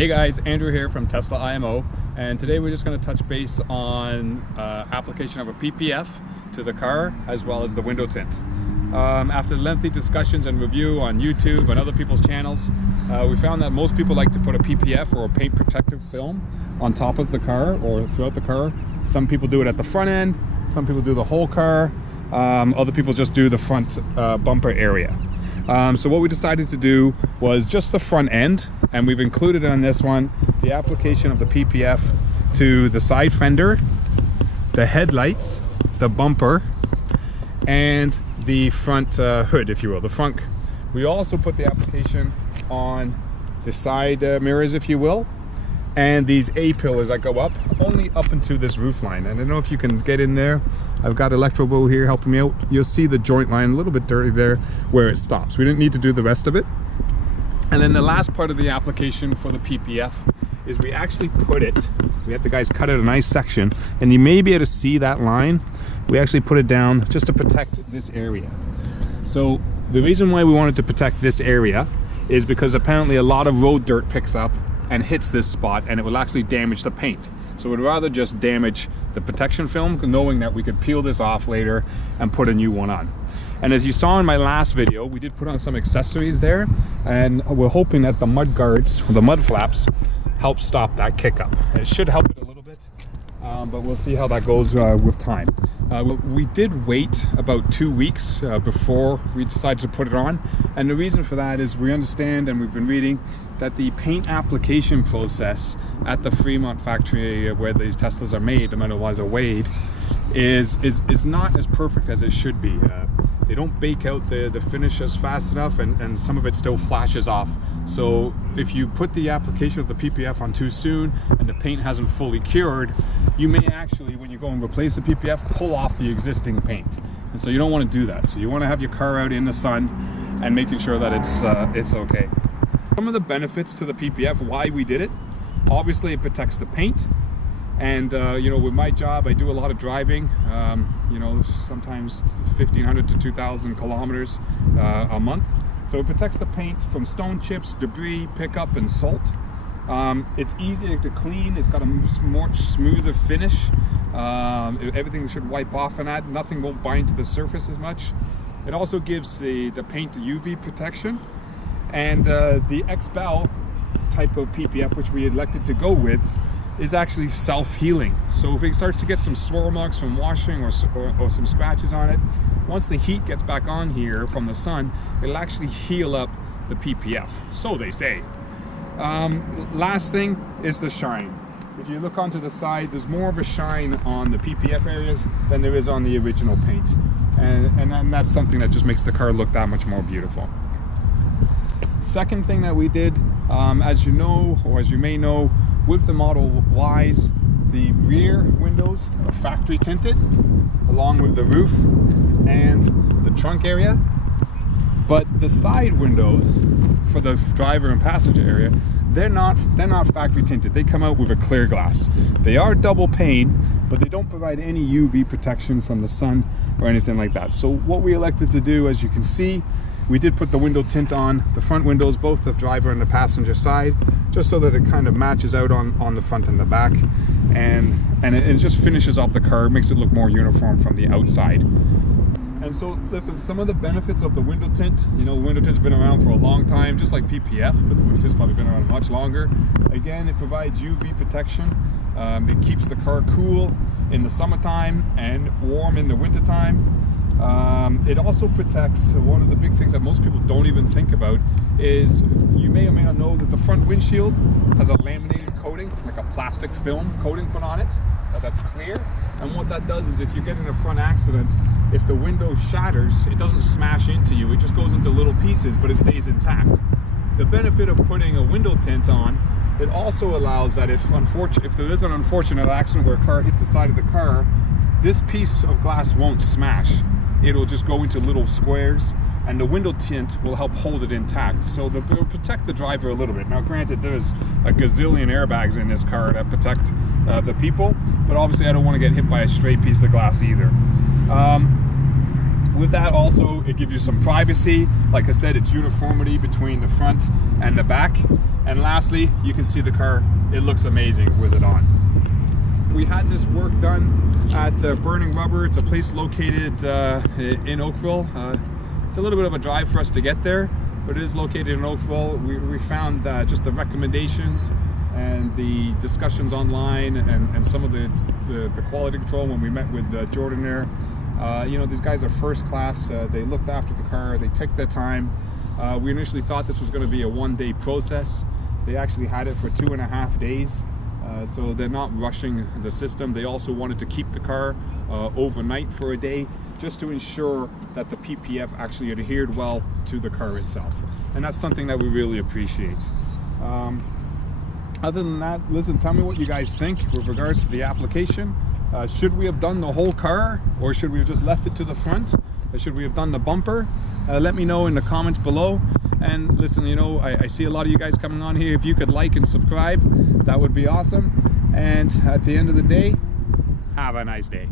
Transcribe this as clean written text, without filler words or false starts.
Hey guys, Andrew here from Tesla IMO, and today we're just going to touch base on application of a PPF to the car as well as the window tint. After lengthy discussions and review on YouTube and other people's channels, we found that most people like to put a PPF or a paint protective film on top of the car or throughout the car. Some people do it at the front end, some people do the whole car, other people just do the front bumper area. So what we decided to do was just the front end, and we've included on this one the application of the PPF to the side fender, the headlights, the bumper, and the front hood, if you will, the front. We also put the application on the side mirrors, if you will, and these A-pillars that go up, only up into this roof line. And I don't know if you can get in there. I've got Electrobo here helping me out. You'll see the joint line a little bit dirty there where it stops. We didn't need to do the rest of it. And then the last part of the application for the PPF is we actually put it, we had the guys cut out a nice section, and you may be able to see that line. We actually put it down just to protect this area. So the reason why we wanted to protect this area is because apparently a lot of road dirt picks up and hits this spot, and it will actually damage the paint. So we'd rather just damage the protection film, knowing that we could peel this off later and put a new one on. And as you saw in my last video, we did put on some accessories there, and we're hoping that the mud guards, or the mud flaps, help stop that kick up. It should help it a little bit, but we'll see how that goes with time. We did wait about 2 weeks before we decided to put it on, and the reason for that is we understand, and we've been reading, that the paint application process at the Fremont factory where these Teslas are made, the metals are weighed, is not as perfect as it should be. They don't bake out the finishes fast enough, and some of it still flashes off. So if you put the application of the PPF on too soon and the paint hasn't fully cured, you may actually, when you go and replace the PPF, pull off the existing paint. And so you don't want to do that. So you want to have your car out in the sun and making sure that it's okay. Some of the benefits to the PPF, why we did it, obviously it protects the paint. And you know, with my job, I do a lot of driving, you know, sometimes 1,500 to 2,000 kilometers a month. So it protects the paint from stone chips, debris, pickup, and salt. It's easier to clean. It's got a more smoother finish. Everything should wipe off on that. Nothing won't bind to the surface as much. It also gives the paint UV protection. And the XBEL type of PPF, which we elected to go with, is actually self-healing. So if it starts to get some swirl marks from washing or some scratches on it, once the heat gets back on here from the sun, it'll actually heal up the PPF, so they say. Last thing is the shine. If you look onto the side, there's more of a shine on the PPF areas than there is on the original paint. And that's something that just makes the car look that much more beautiful. Second thing that we did, as you know, or as you may know, with the Model Ys, the rear windows are factory tinted, along with the roof and the trunk area. But the side windows for the driver and passenger area, they're not factory tinted. They come out with a clear glass. They are double pane, but they don't provide any UV protection from the sun or anything like that. So what we elected to do, as you can see, we did put the window tint on the front windows, both the driver and the passenger side, just so that it kind of matches out on the front and the back, and it just finishes off the car, makes it look more uniform from the outside. And so listen, some of the benefits of the window tint, you know, window tint's been around for a long time, just like PPF, but the window tint's probably been around much longer. Again, it provides UV protection. It keeps the car cool in the summertime and warm in the wintertime. It also protects, one of the big things that most people don't even think about is, you may or may not know that the front windshield has a laminated coating, like a plastic film coating put on it, that's clear. And what that does is, if you get in a front accident, if the window shatters, it doesn't smash into you, it just goes into little pieces, but it stays intact. The benefit of putting a window tint on, it also allows that if there is an unfortunate accident where a car hits the side of the car, this piece of glass won't smash. It'll just go into little squares, and the window tint will help hold it intact. So it'll protect the driver a little bit. Now granted, there's a gazillion airbags in this car that protect the people, but obviously I don't want to get hit by a stray piece of glass either. With that also, it gives you some privacy. Like I said, it's uniformity between the front and the back. And lastly, you can see the car. It looks amazing with it on. We had this work done at Burning Rubber. It's a place located in Oakville. It's a little bit of a drive for us to get there, but it is located in Oakville. We found just the recommendations and the discussions online and some of the quality control when we met with Jordan there. You know, these guys are first class. They looked after the car. They took their time. We initially thought this was going to be a one-day process. They actually had it for 2.5 days. So they're not rushing the system. They also wanted to keep the car overnight for a day, just to ensure that the PPF actually adhered well to the car itself. And that's something that we really appreciate. Other than that, listen, tell me what you guys think with regards to the application. Should we have done the whole car, or should we have just left it to the front? Or should we have done the bumper? Let me know in the comments below. And listen, you know, I see a lot of you guys coming on here. If you could like and subscribe, that would be awesome. And at the end of the day, have a nice day.